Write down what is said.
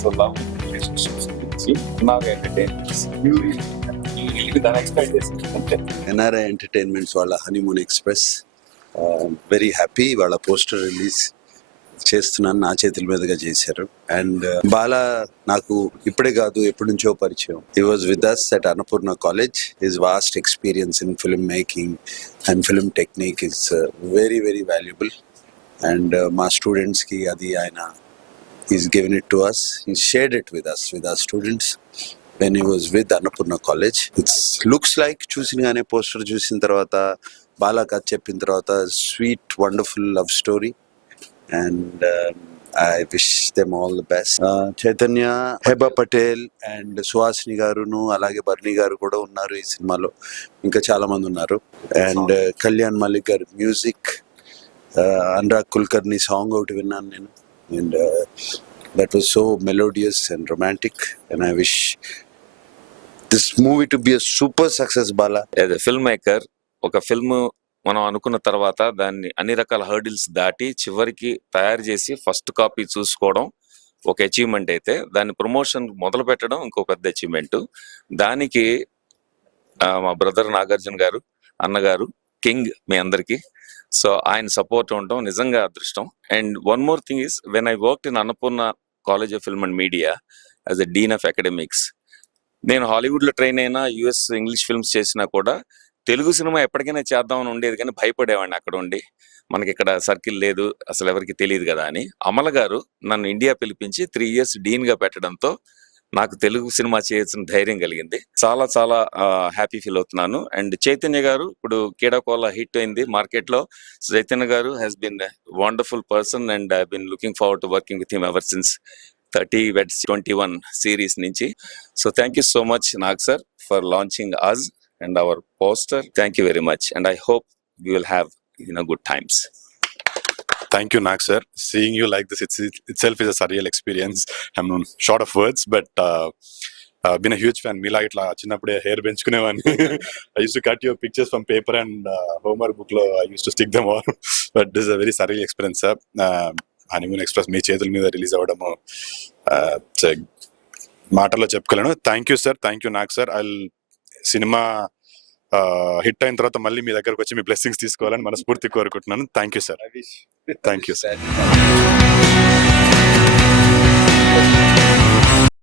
So love relationships గురించి Naga entertainments దాన్ని expect చేసింది అంతే. ఎన్ఆర్ఐ ఎంటర్టైన్మెంట్స్ వాళ్ళ హనీమూన్ ఎక్స్ప్రెస్ వెరీ హ్యాపీ. వాళ్ళ పోస్టర్ రిలీజ్ చేస్తున్నాను, నా చేతుల మీదుగా చేశారు. అండ్ బాలా నాకు ఇప్పుడే కాదు ఎప్పటి నుంచో పరిచయం. He was with us at Annapurna college. His vast experience in film making and film technique is very very valuable. And మా స్టూడెంట్స్కి అది ఆయన he's given it to us, he shared it with us, with our students when he was with Annapurna College. It looks like చూసినగానే poster చూసిన తర్వాత బాలా కథ చెప్పిన తర్వాత sweet wonderful love story. And I wish them all the best. Chaitanya, Heba Patel and Suhasini గారును అలాగే బర్నీ గారు కూడా ఉన్నారు ఈ సినిమాలో. ఇంకా చాలా మంది ఉన్నారు. అండ్ కళ్యాణ్ మలిక్ గారు మ్యూజిక్, అనురాగ్ కుల్కర్ని సాంగ్ ఒకటి విన్నాను నేను. And that was so melodious and romantic, and I wish this movie to be a super success. Bala, as a filmmaker, ఒక ఫిల్మ్ మనం అనుకున్న తర్వాత దాన్ని అన్ని రకాల హర్డిల్స్ దాటి చివరికి తయారు చేసి ఫస్ట్ కాపీ చూసుకోవడం ఒక అచీవ్మెంట్ అయితే, దాన్ని ప్రమోషన్ మొదలు పెట్టడం ఇంకో పెద్ద అచీవ్మెంట్. దానికి మా బ్రదర్ నాగార్జున గారు, అన్నగారు కింగ్ మీ అందరికి, సో ఆయన సపోర్ట్ ఉండటం నిజంగా అదృష్టం. And one more thing is, when I worked in Annapurna college of film and media as a dean of academics, నేను హాలీవుడ్ లో ట్రైన్ అయినా, యుఎస్ ఇంగ్లీష్ ఫిల్మ్స్ చేసినా కూడా తెలుగు సినిమా ఎప్పటికైనా చేద్దామని ఉండేది, కానీ భయపడేవాడిని అక్కడ ఉండి. మనకి ఇక్కడ సర్కిల్ లేదు, అసలు ఎవరికి తెలియదు కదా అని. అమల గారు నన్ను ఇండియా పిలిపించి 3 years డీన్ గా పెట్టడంతో నాకు తెలుగు సినిమా చేయాల్సిన ధైర్యం కలిగింది. చాలా చాలా హ్యాపీ ఫీల్ అవుతున్నాను. అండ్ చైతన్య గారు ఇప్పుడు కీడాకోల హిట్ అయింది మార్కెట్ లో. చైతన్య గారు has been wonderful person and I been looking forward to working with him ever since 30 Weds 21 series నుంచి. So thank you so much Nag sir for launching us and our poster. Thank you very much and I hope we will have good times. Thank you, Nag sir. Seeing you like this itself is a surreal experience. I'm short of words, but been a huge fan. Mila itla chinnapude hair benchukunevaani. I used to cut your pictures from paper and homework book lo I used to stick them all. But this is a very surreal experience, sir. Honeymoon Express మీ చేతుల మీద release అవ్వడము మాటల్లో చెప్పుకోలేను. Thank you sir, thank you Nag sir. Cinema hit అయిన తర్వాత మళ్ళీ మీ దగ్గరకు వచ్చి మీ బ్లెస్సింగ్స్ తీసుకోవాలని మనస్ఫూర్తి కోరుకుంటున్నాను. Thank you sir. Thank you sir.